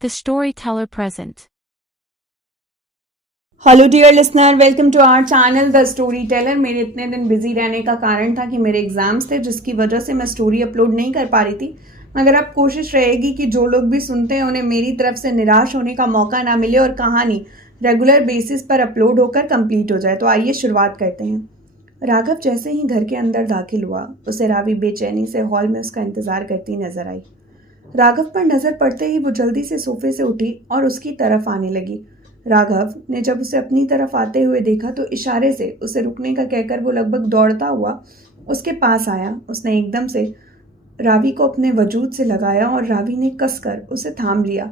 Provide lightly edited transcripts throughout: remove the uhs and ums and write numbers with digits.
The Storyteller Present. Hello dear listener, welcome to our channel the story teller. मेरे इतने दिन busy रहने का कारण था कि मेरे एग्जाम्स थे, जिसकी वजह से मैं स्टोरी अपलोड नहीं कर पा रही थी। मगर अब कोशिश रहेगी कि जो लोग भी सुनते हैं उन्हें मेरी तरफ से निराश होने का मौका ना मिले और कहानी रेगुलर बेसिस पर अपलोड होकर कंप्लीट हो जाए। तो आइए शुरुआत करते हैं। राघव जैसे ही घर के अंदर दाखिल हुआ, उसे रावी बेचैनी से हॉल में उसका इंतजार करती नजर आई। राघव पर नजर पड़ते ही वो जल्दी से सोफे से उठी और उसकी तरफ आने लगी। राघव ने जब उसे अपनी तरफ आते हुए देखा तो इशारे से उसे रुकने का कहकर वो लगभग दौड़ता हुआ उसके पास आया। उसने एकदम से रावी को अपने वजूद से लगाया और रावी ने कसकर उसे थाम लिया।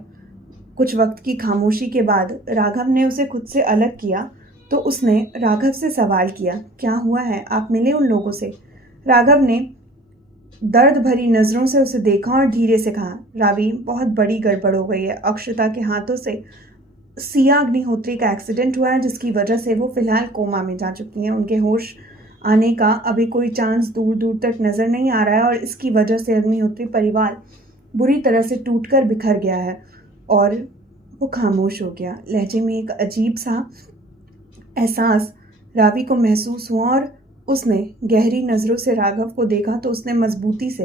कुछ वक्त की खामोशी के बाद राघव ने उसे खुद से अलग किया तो उसने राघव से सवाल किया, क्या हुआ है, आप मिले उन लोगों से? राघव ने दर्द भरी नजरों से उसे देखा और धीरे से कहा, रावी, बहुत बड़ी गड़बड़ हो गई है। अक्षता के हाथों से सिया अग्निहोत्री का एक्सीडेंट हुआ है, जिसकी वजह से वो फिलहाल कोमा में जा चुकी हैं। उनके होश आने का अभी कोई चांस दूर दूर तक नजर नहीं आ रहा है और इसकी वजह से अग्निहोत्री परिवार बुरी तरह से टूटकर बिखर गया है। और वो खामोश हो गया। लहजे में एक अजीब सा एहसास रावी को महसूस हुआ और उसने गहरी नजरों से राघव को देखा तो उसने मजबूती से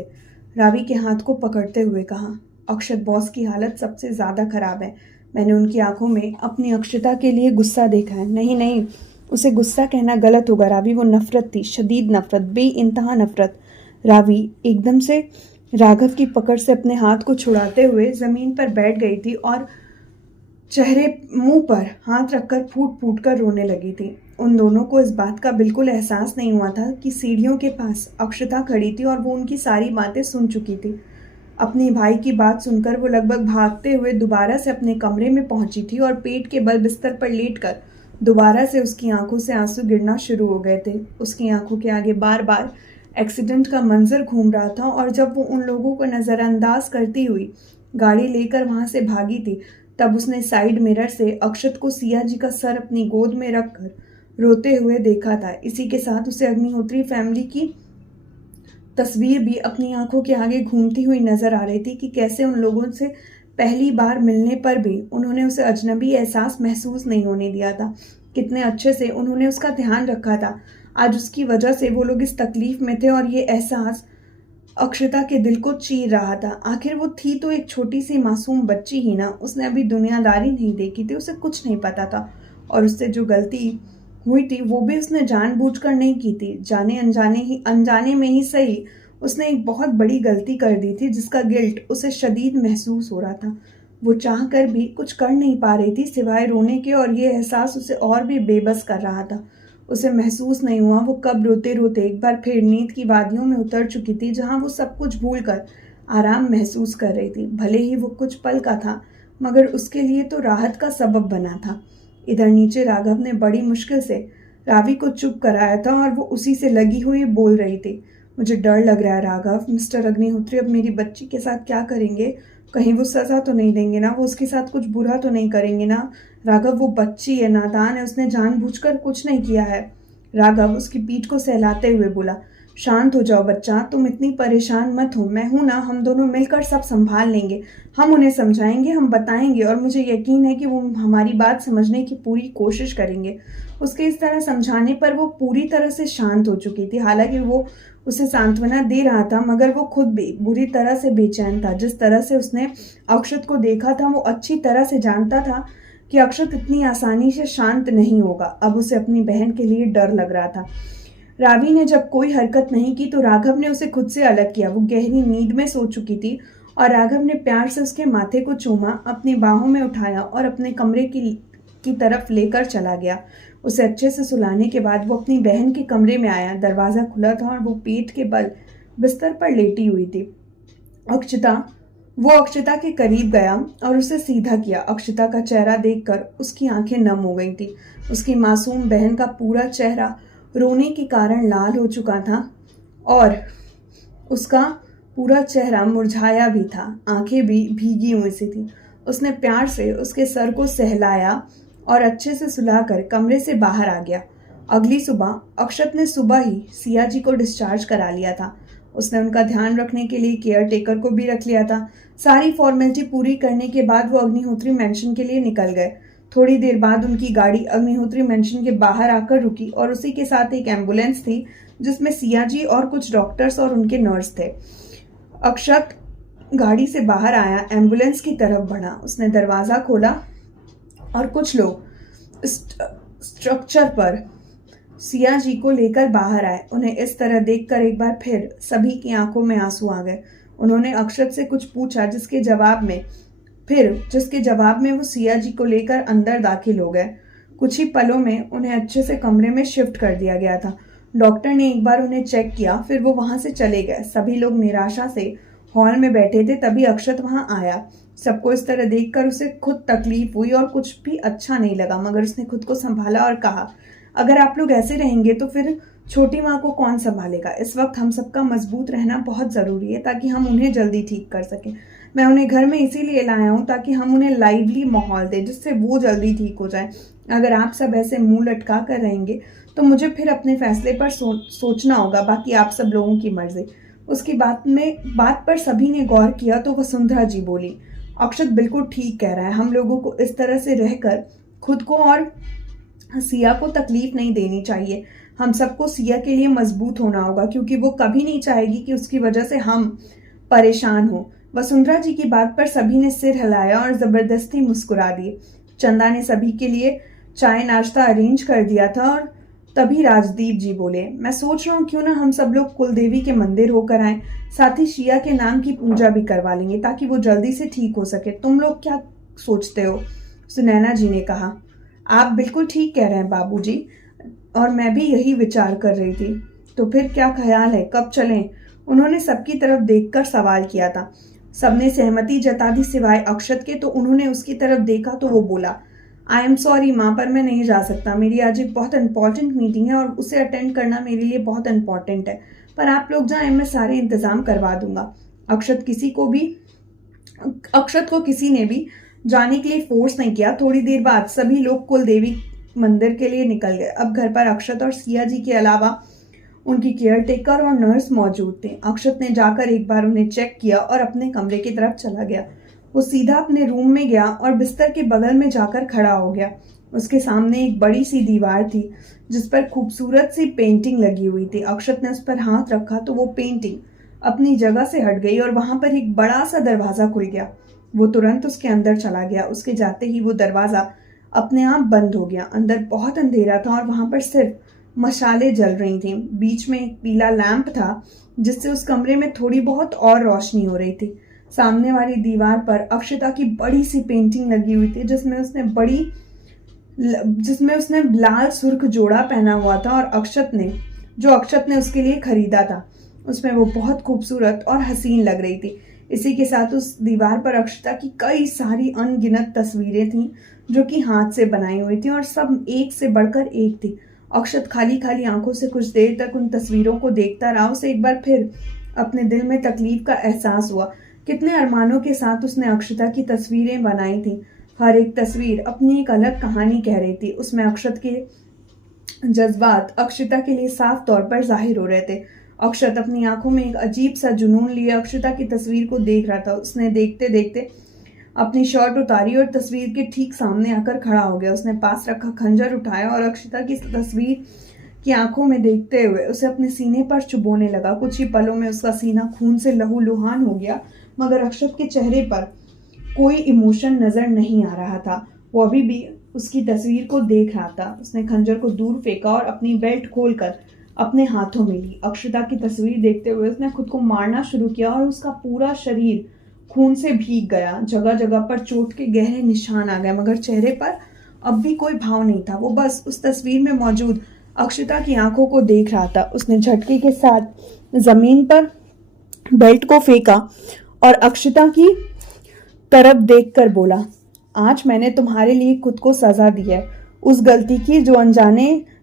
रावी के हाथ को पकड़ते हुए कहा, अक्षत बॉस की हालत सबसे ज्यादा खराब है। मैंने उनकी आंखों में अपनी अक्षता के लिए गुस्सा देखा है। नहीं नहीं, उसे गुस्सा कहना गलत होगा रावी, वो नफरत थी, शदीद नफरत, बेइंतहा नफरत। रावी एकदम से राघव की पकड़ से अपने हाथ को छुड़ाते हुए जमीन पर बैठ गई थी और चेहरे मुंह पर हाथ रखकर फूट फूट कर रोने लगी थी। उन दोनों को इस बात का बिल्कुल एहसास नहीं हुआ था कि सीढ़ियों के पास अक्षता खड़ी थी और वो उनकी सारी बातें सुन चुकी थी। अपनी भाई की बात सुनकर वो लगभग भागते हुए दोबारा से अपने कमरे में पहुंची थी और पेट के बल बिस्तर पर लेटकर दोबारा से उसकी आंखों से आंसू गिरना शुरू हो गए थे। उसकी आंखों के आगे बार बार एक्सीडेंट का मंजर घूम रहा था और जब वो उन लोगों को नज़रअंदाज करती हुई गाड़ी लेकर वहां से भागी थी, तब उसने साइड मिरर से अक्षत को सिया जी का सर अपनी गोद में रखकर रोते हुए देखा था। इसी के साथ उसे अग्निहोत्री फैमिली की तस्वीर भी अपनी आंखों के आगे घूमती हुई नजर आ रही थी कि कैसे उन लोगों से पहली बार मिलने पर भी उन्होंने उसे अजनबी एहसास महसूस नहीं होने दिया था। कितने अच्छे से उन्होंने उसका ध्यान रखा था। आज उसकी वजह से वो लोग इस तकलीफ में थे और ये एहसास अक्षता के दिल को चीर रहा था। आखिर वो थी तो एक छोटी सी मासूम बच्ची ही ना, उसने अभी दुनियादारी नहीं देखी थी, उसे कुछ नहीं पता था। और उससे जो गलती हुई थी वो भी उसने जानबूझकर नहीं की थी, जाने अनजाने में ही सही, उसने एक बहुत बड़ी गलती कर दी थी जिसका गिल्ट उसे शदीद महसूस हो रहा था। वो चाह कर भी कुछ कर नहीं पा रही थी सिवाय रोने के और ये एहसास उसे और भी बेबस कर रहा था। उसे महसूस नहीं हुआ वो कब रोते रोते एक बार फिर नींद की वादियों में उतर चुकी थी, जहां वो सब कुछ भूल कर आराम महसूस कर रही थी। भले ही वो कुछ पल का था, मगर उसके लिए तो राहत का सबब बना था। इधर नीचे राघव ने बड़ी मुश्किल से रावी को चुप कराया था और वो उसी से लगी हुई बोल रही थी, मुझे डर लग रहा है राघव, मिस्टर अग्निहोत्री अब मेरी बच्ची के साथ क्या करेंगे? कहीं वो सजा तो नहीं देंगे ना? वो उसके साथ कुछ बुरा तो नहीं करेंगे ना? राघव, वो बच्ची है, नादान है, उसने जानबूझकर कुछ नहीं किया है। राघव उसकी पीठ को सहलाते हुए बोला, शांत हो जाओ बच्चा, तुम इतनी परेशान मत हो, मैं हूं ना, हम दोनों मिलकर सब संभाल लेंगे। हम उन्हें समझाएंगे, हम बताएंगे और मुझे यकीन है कि वो हमारी बात समझने की पूरी कोशिश करेंगे। उसके इस तरह समझाने पर वो पूरी तरह से शांत हो चुकी थी। हालांकि वो उसे सांत्वना दे रहा था, मगर वो खुद भी बुरी तरह से बेचैन था। जिस तरह से उसने अक्षत को देखा था, वो अच्छी तरह से जानता था कि अक्षत इतनी आसानी से शांत नहीं होगा। अब उसे अपनी बहन के लिए डर लग रहा था। रावी ने जब कोई हरकत नहीं की तो राघव ने उसे खुद से अलग किया। वो गहरी नींद में सो चुकी थी और राघव ने प्यार से उसके माथे को चूमा, अपनी बाहों में उठाया और अपने कमरे की तरफ लेकर चला गया। उसे अच्छे से सुलाने के बाद वो अपनी बहन के कमरे में आया। दरवाजा खुला था और वो पेट के बल बिस्तर पर लेटी हुई थी। वो अक्षता के करीब गया और उसे सीधा किया। अक्षता का चेहरा देखकर उसकी आंखें नम हो गई थी। उसकी मासूम बहन का पूरा चेहरा रोने के कारण लाल हो चुका था और उसका पूरा चेहरा मुरझाया भी था, आंखें भी भीगी हुई सी थी। उसने प्यार से उसके सर को सहलाया और अच्छे से सुलाकर कमरे से बाहर आ गया। अगली सुबह अक्षत ने सुबह ही सिया जी को डिस्चार्ज करा लिया था। उसने उनका ध्यान रखने के लिए केयर टेकर को भी रख लिया था। सारी फॉर्मेलिटी पूरी करने के बाद वो अग्निहोत्री मेंशन के लिए निकल गए। थोड़ी देर बाद उनकी गाड़ी अग्निहोत्री मेंशन के बाहर आकर रुकी और उसी के साथ एक एम्बुलेंस थी जिसमें सिया जी और कुछ डॉक्टर्स और उनके नर्स थे। अक्षत गाड़ी से बाहर आया, एम्बुलेंस की तरफ बढ़ा। उसने दरवाज़ा खोला और कुछ लोग स्ट्रक्चर पर सिया जी को लेकर बाहर आए। उन्हें इस तरह देखकर एक बार फिर सभी की आंखों में आंसू आ गए। उन्होंने अक्षत से कुछ पूछा जिसके जवाब में वो सिया जी को लेकर अंदर दाखिल हो गए। कुछ ही पलों में उन्हें अच्छे से कमरे में शिफ्ट कर दिया गया था। डॉक्टर ने एक बार उन्हें चेक किया, फिर वो वहां से चले गए। सभी लोग निराशा से हॉल में बैठे थे, तभी अक्षत वहां आया। सबको इस तरह देखकर उसे खुद तकलीफ हुई और कुछ भी अच्छा नहीं लगा, मगर उसने खुद को संभाला और कहा, अगर आप लोग ऐसे रहेंगे तो फिर छोटी माँ को कौन संभालेगा। इस वक्त हम सबका मजबूत रहना बहुत ज़रूरी है ताकि हम उन्हें जल्दी ठीक कर सकें। मैं उन्हें घर में इसीलिए लाया हूँ ताकि हम उन्हें लाइवली माहौल दें जिससे वो जल्दी ठीक हो जाए। अगर आप सब ऐसे मुंह लटका कर रहेंगे तो मुझे फिर अपने फैसले पर सोचना होगा, बाकी आप सब लोगों की मर्जी। उसकी बात पर सभी ने गौर किया तो वसुंधरा जी बोली, अक्षत बिल्कुल ठीक कह रहा है। हम लोगों को इस तरह से रहकर खुद को और सिया को तकलीफ नहीं देनी चाहिए। हम सबको सिया के लिए मजबूत होना होगा क्योंकि वो कभी नहीं चाहेगी कि उसकी वजह से हम परेशान हो। वसुंधरा जी की बात पर सभी ने सिर हिलाया और जबरदस्ती मुस्कुरा दिए। चंदा ने सभी के लिए चाय नाश्ता अरेंज कर दिया था और तभी राजदीप जी बोले, मैं सोच रहा हूँ क्यों ना हम सब लोग कुलदेवी के मंदिर होकर आए, साथ ही शिया के नाम की पूजा भी करवा लेंगे ताकि वो जल्दी से ठीक हो सके। तुम लोग क्या सोचते हो? सुनैना जी ने कहा, आप बिल्कुल ठीक कह रहे हैं बाबूजी, और मैं भी यही विचार कर रही थी। तो फिर क्या ख्याल है, कब चलें? उन्होंने सबकी तरफ देखकर सवाल किया था। सबने सहमति जता दी सिवाय अक्षत के। तो उन्होंने उसकी तरफ देखा तो वो बोला, आई एम सॉरी माँ, पर मैं नहीं जा सकता। मेरी आज एक बहुत इंपॉर्टेंट मीटिंग है और उसे अटेंड करना मेरे लिए बहुत इंपॉर्टेंट है। पर आप लोग जाएं, मैं सारे इंतजाम करवा दूंगा। अक्षत को किसी ने भी जाने के लिए फोर्स नहीं किया। थोड़ी देर बाद सभी लोग कुलदेवी मंदिर के लिए निकल गए। अब घर पर अक्षत और सिया जी के अलावा उनकी केयर टेकर और नर्स मौजूद थे। अक्षत ने जाकर एक बार उन्हें चेक किया और अपने कमरे की तरफ चला गया। वो सीधा अपने रूम में गया और बिस्तर के बगल में जाकर खड़ा हो गया। उसके सामने एक बड़ी सी दीवार थी जिस पर खूबसूरत सी पेंटिंग लगी हुई थी। अक्षत ने उस पर हाथ रखा तो वो पेंटिंग अपनी जगह से हट गई और वहां पर एक बड़ा सा दरवाजा खुल गया। वो तुरंत उसके अंदर चला गया। उसके जाते ही वो दरवाजा अपने आप बंद हो गया। अंदर बहुत अंधेरा था और वहां पर सिर्फ मशालें जल रही थी। बीच में एक पीला लैंप था जिससे उस कमरे में थोड़ी बहुत और रोशनी हो रही थी। सामने वाली दीवार पर अक्षता की बड़ी सी पेंटिंग लगी हुई थी जिसमें उसने लाल सुर्ख जोड़ा पहना हुआ था और अक्षत ने उसके लिए खरीदा था। उसमें वो बहुत खूबसूरत और हसीन लग रही थी। इसी के साथ उस दीवार पर अक्षता की कई सारी अनगिनत तस्वीरें थीं जो कि हाथ से बनाई हुई थी और सब एक से बढ़कर एक थी। अक्षत खाली खाली आंखों से कुछ देर तक उन तस्वीरों को देखता रहा। उसे एक बार फिर अपने दिल में तकलीफ का एहसास हुआ। कितने अरमानों के साथ उसने अक्षता की तस्वीरें बनाई थी। हर एक तस्वीर अपनी एक अलग कहानी कह रही थी। उसमें अक्षत के जज्बात अक्षता के लिए साफ तौर पर जाहिर हो रहे थे। अक्षत अपनी आंखों में एक अजीब सा जुनून लिए अक्षता की तस्वीर को देख रहा था। उसने देखते देखते अपनी शर्ट उतारी और तस्वीर के ठीक सामने आकर खड़ा हो गया। उसने पास रखा खंजर उठाया और अक्षता की तस्वीर की आंखों में देखते हुए उसे अपने सीने पर चुभोने लगा। कुछ ही पलों में उसका सीना खून से लहूलुहान हो गया, मगर अक्षत के चेहरे पर कोई इमोशन नजर नहीं आ रहा था। वो अभी भी उसकी तस्वीर को देख रहा था। उसने खंजर को दूर फेंका और अपनी बेल्ट खोलकर अपने हाथों में ली। अक्षता की तस्वीर देखते हुए उसने खुद को मारना शुरू किया और उसका पूरा शरीर खून से भीग गया। जगह जगह पर चोट के गहरे निशान आ गए, मगर चेहरे पर अब भी कोई भाव नहीं था। वो बस उस तस्वीर में मौजूद अक्षता की आंखों को देख रहा था। उसने झटके के साथ जमीन पर बेल्ट को फेंका और अक्षता की तरफ देखकर बोला, आज मैंने तुम्हारे लिए खुद को सजा दी है। उस गलती की जो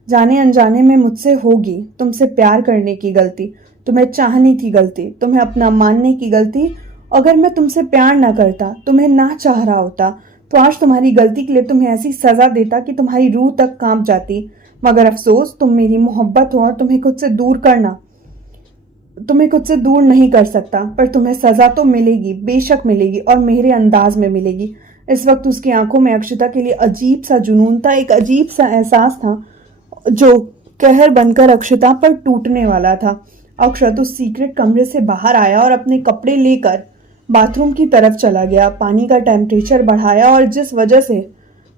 जाने अनजाने में मुझसे होगी। तुमसे प्यार करने की गलती, तुम्हें चाहने की गलती, तुम्हें अपना मानने की गलती। अगर मैं तुमसे प्यार ना करता, तुम्हें ना चाह रहा होता, तो आज तुम्हारी गलती के लिए तुम्हें ऐसी सजा देता कि तुम्हारी रूह तक कांप जाती। मगर अफसोस, तुम मेरी मोहब्बत हो और तुम्हें खुद से दूर करना तुम्हें खुद से दूर नहीं कर सकता, पर तुम्हें सजा तो मिलेगी, बेशक मिलेगी, और मेरे अंदाज में मिलेगी। इस वक्त उसकी आंखों में अक्षता के लिए अजीब सा जुनून था, एक अजीब सा एहसास था जो कहर बनकर अक्षता पर टूटने वाला था। अक्षत उस सीक्रेट कमरे से बाहर आया और अपने कपड़े लेकर बाथरूम की तरफ चला गया। पानी का टेम्परेचर बढ़ाया और जिस वजह से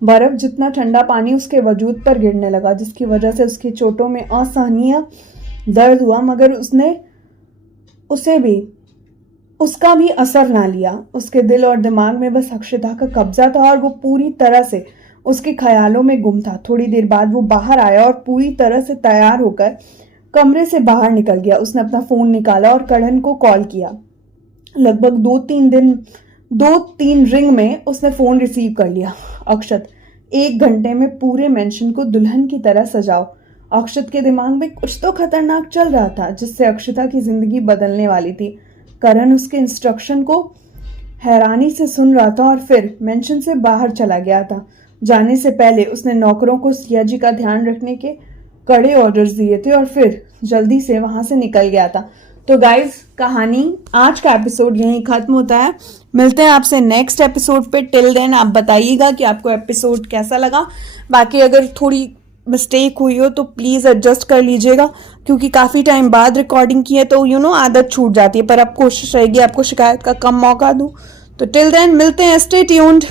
बर्फ जितना ठंडा पानी उसके वजूद पर गिरने लगा, जिसकी वजह से उसकी चोटों में असहनीय दर्द हुआ, मगर उसका भी असर ना लिया। उसके दिल और दिमाग में बस अक्षता का कब्जा था और वो पूरी तरह से उसके ख्यालों में गुम था। थोड़ी देर बाद वो बाहर आया और पूरी तरह से तैयार होकर कमरे से बाहर निकल गया। उसने अपना फोन निकाला और करण को कॉल किया। लगभग 2-3 रिंग में उसने फोन रिसीव कर लिया। अक्षत, 1 घंटे में पूरे मेंशन को दुल्हन की तरह सजाओ। अक्षत के दिमाग में कुछ तो खतरनाक चल रहा था जिससे अक्षता की जिंदगी बदलने वाली थी। करण उसके इंस्ट्रक्शन को हैरानी से सुन रहा था और फिर मेंशन से बाहर चला गया था। जाने से पहले उसने नौकरों को सिया जी का ध्यान रखने के कड़े ऑर्डर्स दिए थे और फिर जल्दी से वहां से निकल गया था। तो गाइज, कहानी आज का एपिसोड यहीं खत्म होता है। मिलते हैं आपसे नेक्स्ट एपिसोड पे। टिल देन आप बताइएगा कि आपको एपिसोड कैसा लगा। बाकी अगर थोड़ी मिस्टेक हुई हो तो प्लीज एडजस्ट कर लीजिएगा, क्योंकि काफी टाइम बाद रिकॉर्डिंग की है तो आदत छूट जाती है, पर अब कोशिश रहेगी आपको शिकायत का कम मौका दूं। तो टिल देन मिलते हैं, स्टे ट्यून्ड।